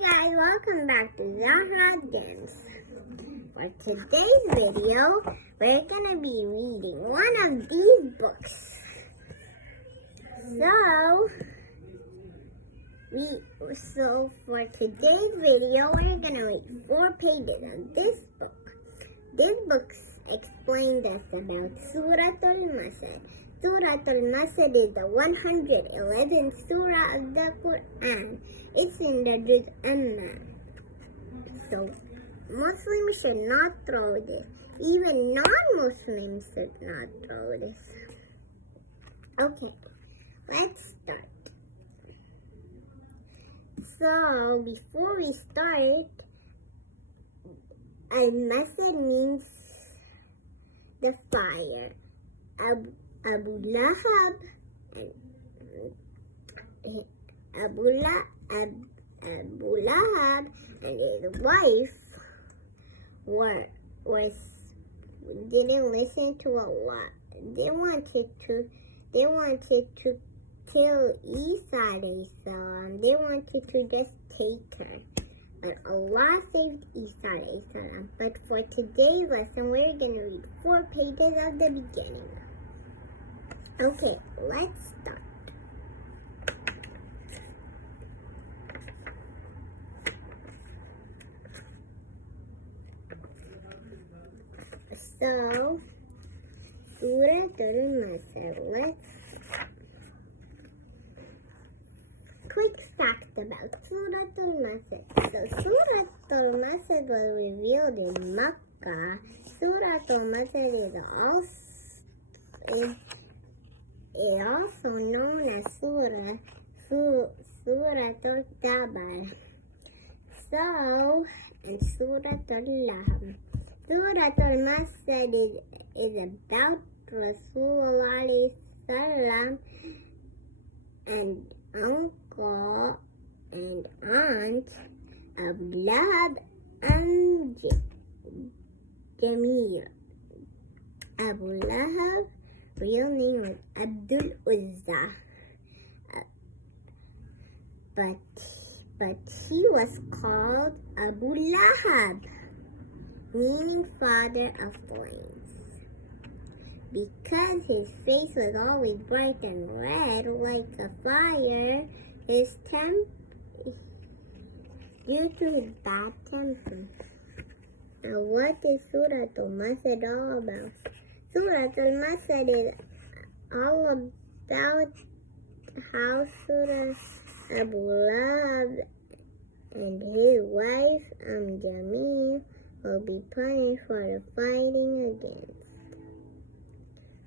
Hi guys, welcome back to Zahra Dims. For today's video, we're gonna be reading one of these books. So for today's video, we're gonna read 4 pages of this book. This book explains us about Surah Masad. Surah Masad is the 111th surah of the Quran. It's in the Juz Amma. So Muslims should not throw this. Even non-Muslims should not throw this. Okay, let's start. So before we start, Al-Masad means the fire. Abu Lahab and his wife didn't listen to Allah. They wanted to kill Isa. They wanted to just take her. But Allah saved Isa. But for today's lesson, we're going to read 4 pages of the beginning. Okay, let's start. So, Surah Masad. Quick fact about Surah Masad. So, Surah Masad was revealed in Makkah. Surah Masad is also known as Surah Al-Tabar. So, and Surah Al-Lahab. Surah Al-Masad is about Rasulullah sallam and uncle and aunt Abu Lahab and Jamil. Abu Lahab real name was Abdul Uzza, but he was called Abu Lahab, meaning father of flames, because his face was always bright and red like a fire. Due to his bad temper. Now, what is Surah Masad all about? Surah Masad is all about how Surah Abu Lahab and his wife Jamil will be punished for the fighting against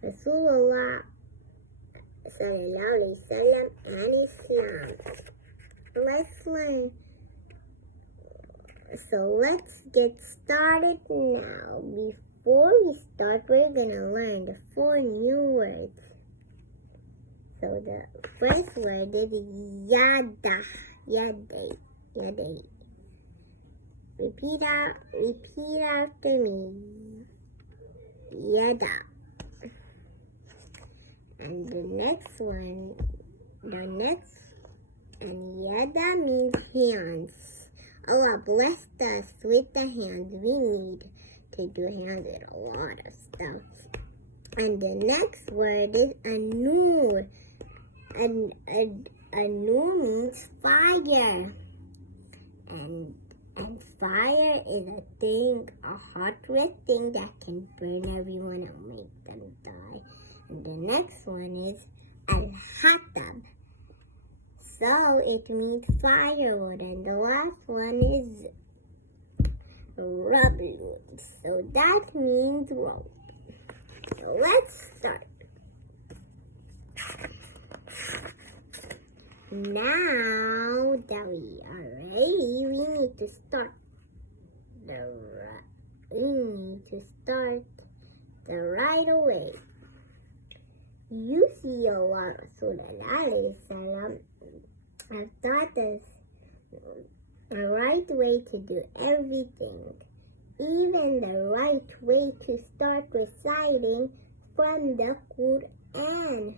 Rasulullah sallallahu alaihi wasallam and Islam. Let's learn. So let's get started now. Before we start, we're gonna learn the 4 new words. So the first word is yada. Repeat after me. Yada. And the next one, and yada means hands. Allah blessed us with the hands we need to do hands with a lot of stuff. And the next word is anur. And anur means fire. And fire is a hot red thing that can burn everyone and make them die. And the next one is al-hatab. So it means firewood. And the last one is rubberwood. So that means rope. So let's start. Now that we are ready, we need to start right away. You see, Allah Rasulullah have taught us a right way to do everything, even the right way to start reciting from the Quran.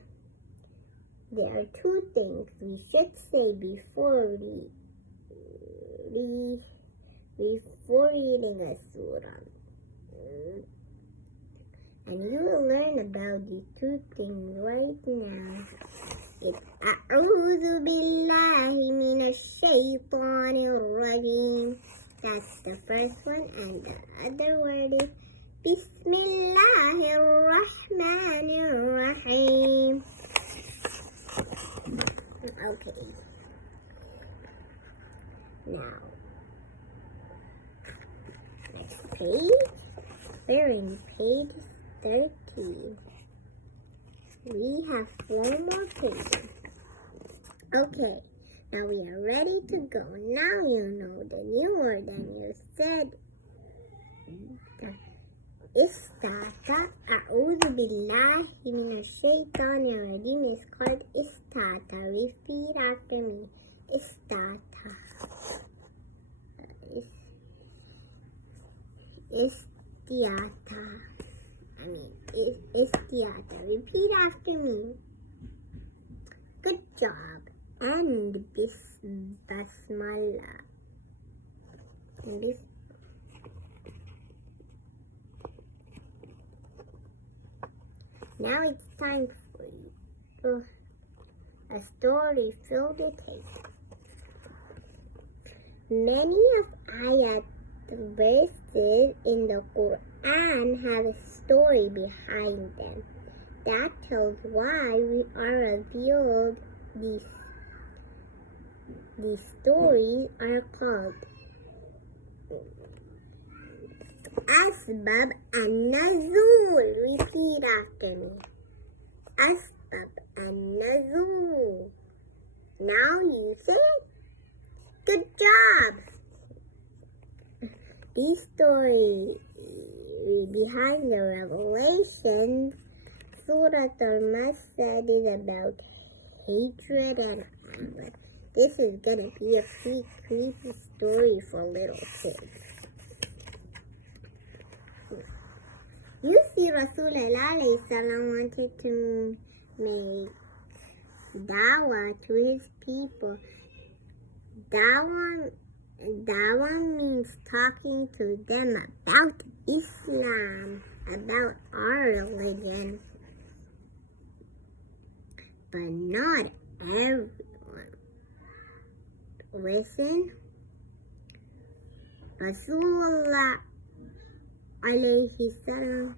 There are 2 things we should say before we before reading a surah. And you will learn about these two things right now. It's A'udhu Billahi Minash Shaitanir Rajim. That's the first one, and the other word is Bismillahir Rahmanir Rahim. Okay. Now, next page. We're in page 13. We have 4 more pages. Okay, now we are ready to go. Now you know the new word, and you said Istata. A'udhu billahi minash shaitanir rajim is called Istata. Repeat after me. Istata. Istiata. Istiata. Repeat after me. Good job. And basmala. Now it's time for a story filled with hate. Many of ayat verses in the Quran have a story behind them that tells why we are revealed. These stories are called Asbab an-Nuzul. Repeat after me. Asbab an-Nuzul. Now you say it. Good job. These stories behind the revelations. Surah Masad is about hatred and anger. This is gonna be a pretty creepy story for little kids. You see, Rasulullah wanted to make dawah to his people. Dawah means talking to them about Islam, about our religion. But not everyone. Listen, Rasulullah alayhi salam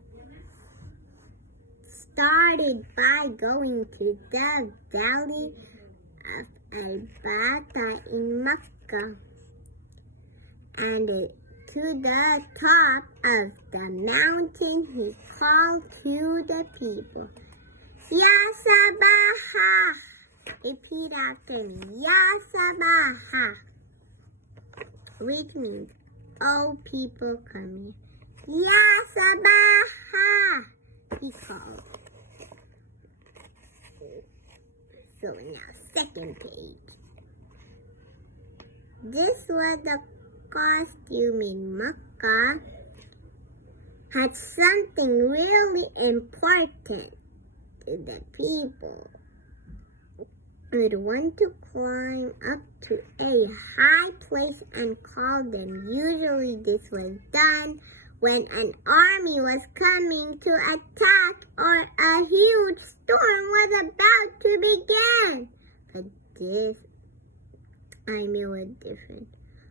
started by going to the valley of Al-Bata in Mecca, and to the top of the mountain he called to the people, Ya Sabaha. Repeat after me. Ya Sabaha. Which means, oh people, come here. Ya Sabaha. He called. So now, second page. This was the costume in Mecca. Had something really important to the people. Would want to climb up to a high place and call them. Usually this was done when an army was coming to attack or a huge storm was about to begin. But this army was different.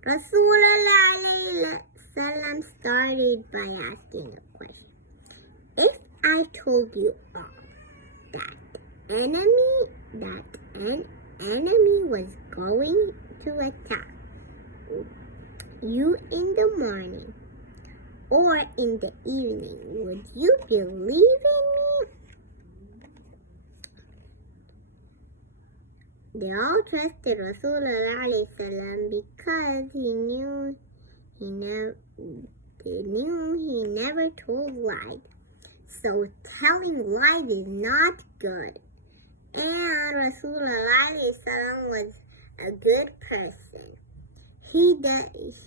Rasulullah started by asking a question. If I told you all that an enemy was going to attack you in the morning or in the evening, would you believe in me? They all trusted Rasulullah because they knew he never told lies. So telling lies is not good. And Rasulullah was a good person. He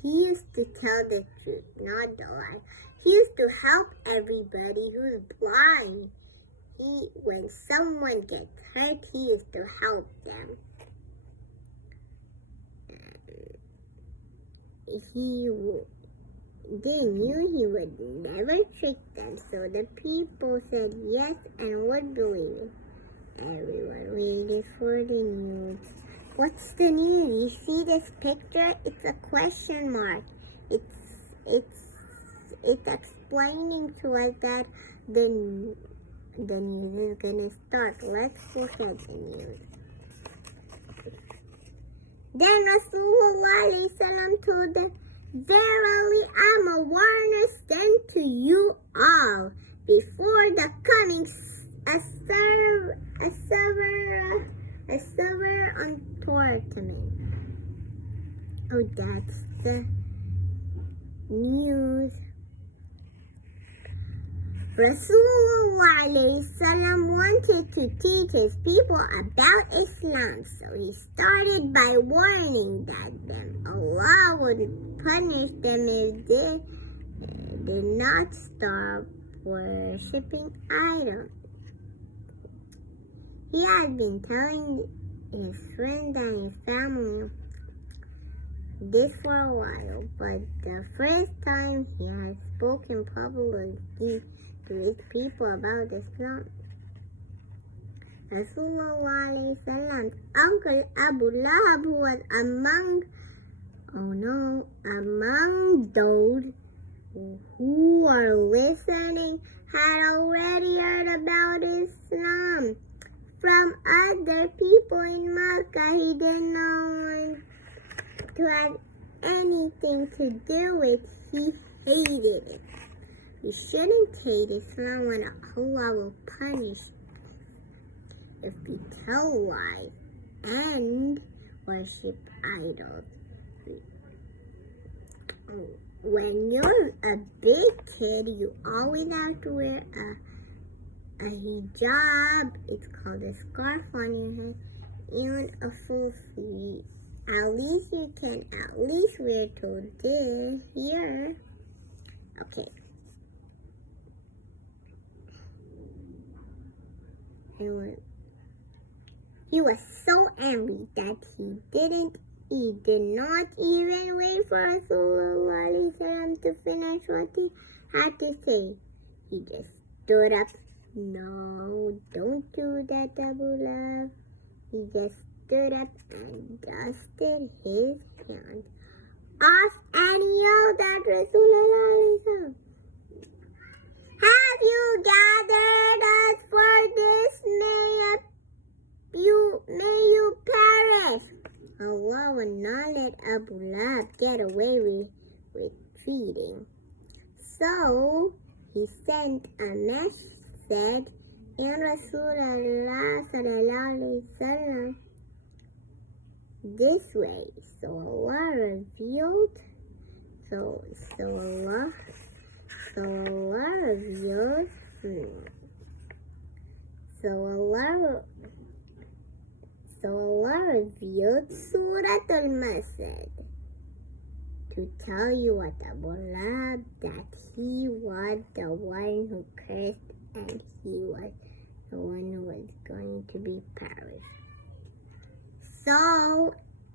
used to tell the truth, not the lie. He used to help everybody who's blind. When someone gets hurt, he used to help them. they knew he would never trick them, so the people said yes and would believe. Everyone waited for the news. What's the news? You see this picture? It's a question mark. It's explaining to us that the news is gonna start. Let's look at the news. Then Rasulullah told them, "Verily, I'm a warner sent to you all before the coming a severe untorment." Oh, that's the news. Rasulullah wanted to teach his people about Islam, so he started by warning that Allah would punish them if they did not stop worshipping idols. He had been telling his friends and his family this for a while, but the first time he had spoken publicly to his people about Islam. Rasulullah's uncle Abu Lahab, who was among those who were listening, had already heard about Islam from other people in Mecca. He didn't know to have anything to do with. He hated it. You shouldn't hate Islam when Allah will punish if you tell lies and worship idols. When you're a big kid, you always have to wear a hijab. It's called a scarf on your head and a full sleeve. At least you can wear to here. Okay. He was so angry that he did not even wait for Rasulullah to finish what he had to say. He just stood up. "No, don't do that, Abu Lahab." He just stood up and dusted his hand off and yelled at Rasulullah, "Have you gathered us for this? May you perish." Allah would not let Abu Lahab get away with cheating. So he sent a message and Rasulullah sallallahu this way. So Allah revealed Surah Masad to tell you what Abu Lahab, that he was the one who cursed and he was the one who was going to be perished. So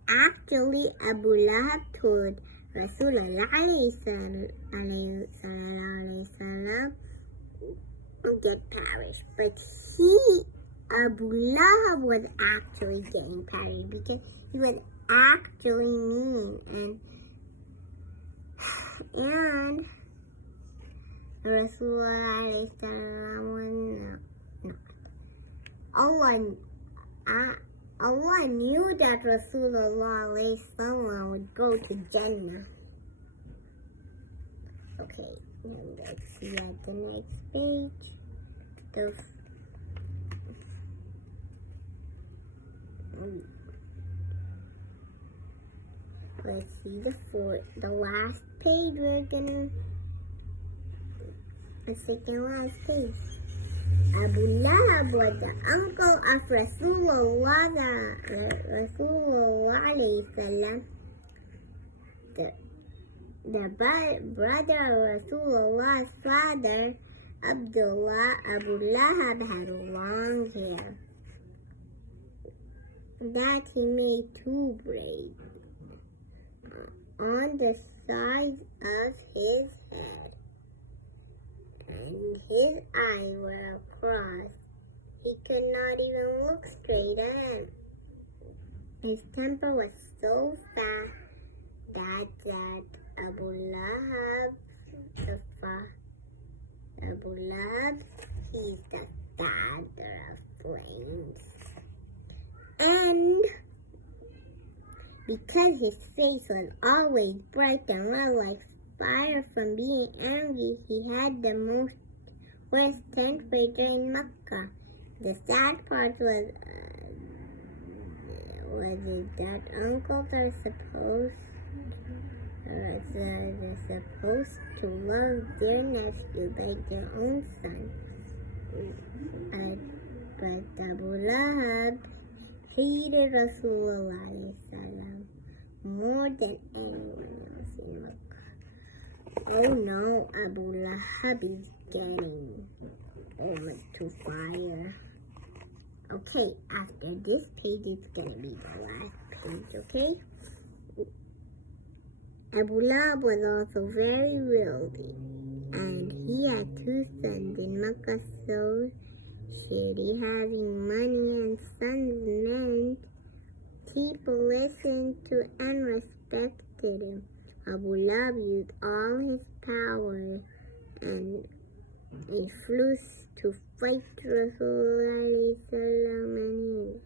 actually Abu Lahab told Rasulullah get perished, but Abu Lahab was actually getting perished because he was actually mean and Rasulullah was not. Allah knew that Rasulullah would go to Jannah. Okay, let's see at the next page. Let's see the last page. We're gonna the second last page. Abu Lahab was the uncle of Rasulullah the brother of Rasulullah's father, Abdullah. Abu Lahab had long hair that he made two braids on the sides of his head, and his eyes were across. He could not even look straight ahead. His temper was so bad that Abu Lahab, he's the father of flames. And because his face was always bright and red like fire from being angry, he had the worst temperature in Mecca. The sad part was it that uncles are supposed to love their nephew like their own son. But Abu Lahab hated Rasulullah more than anyone else in Mecca. Oh no, Abu Lahab is getting almost to fire. Okay, after this page, it's gonna be the last page, okay? Abu Lahab was also very wealthy, and he had 2 sons in Mecca, so shady having money and sons meant people listened to and respected him. Abu Lahab used all his power and influence to fight Rasulullah and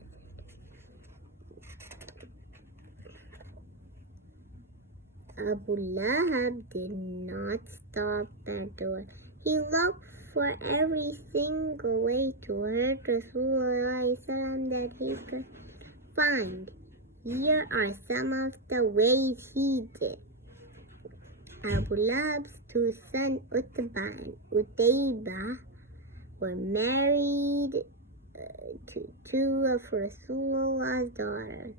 Abu Lahab did not stop at all. He looked for every single way to hurt Rasulullah that he could find. Here are some of the ways he did. Abu Lahab's 2 sons, Utbah and Utaybah, were married to 2 of Rasulullah's daughters,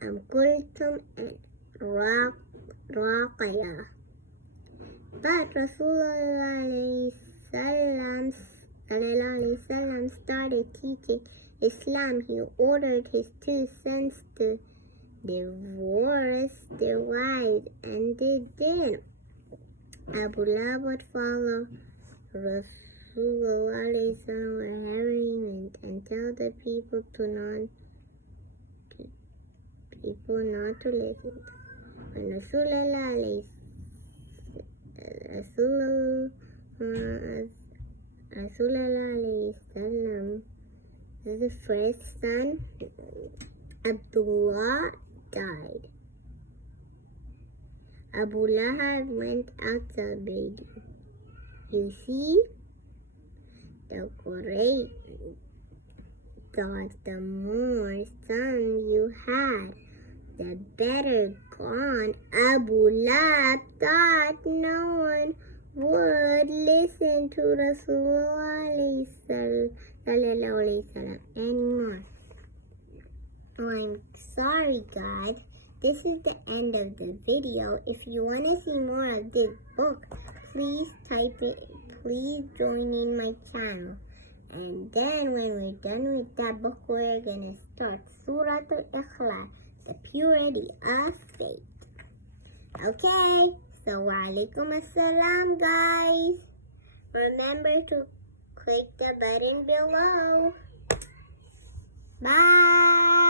Kulthum and Raqayah. But Rasulullah started teaching Islam. He ordered his 2 sons to divorce their wives, and they did. Abu Lahab would follow Rasulullah and tell the people not to listen. When Rasulullah the first son, Abdullah, died. Abu Lahab went out celebrating. You see, the Quraysh thought the more sons you had, the better gone. Abu Lahab thought no one would listen to Rasulullah anymore. Oh, I'm sorry, God. This is the end of the video. If you want to see more of this book, please type it. Please join in my channel. And then when we're done with that book, we're going to start Surah Al-Ikhlas, the purity of faith. Okay, so walaikum assalam, guys. Remember to click the button below. Bye.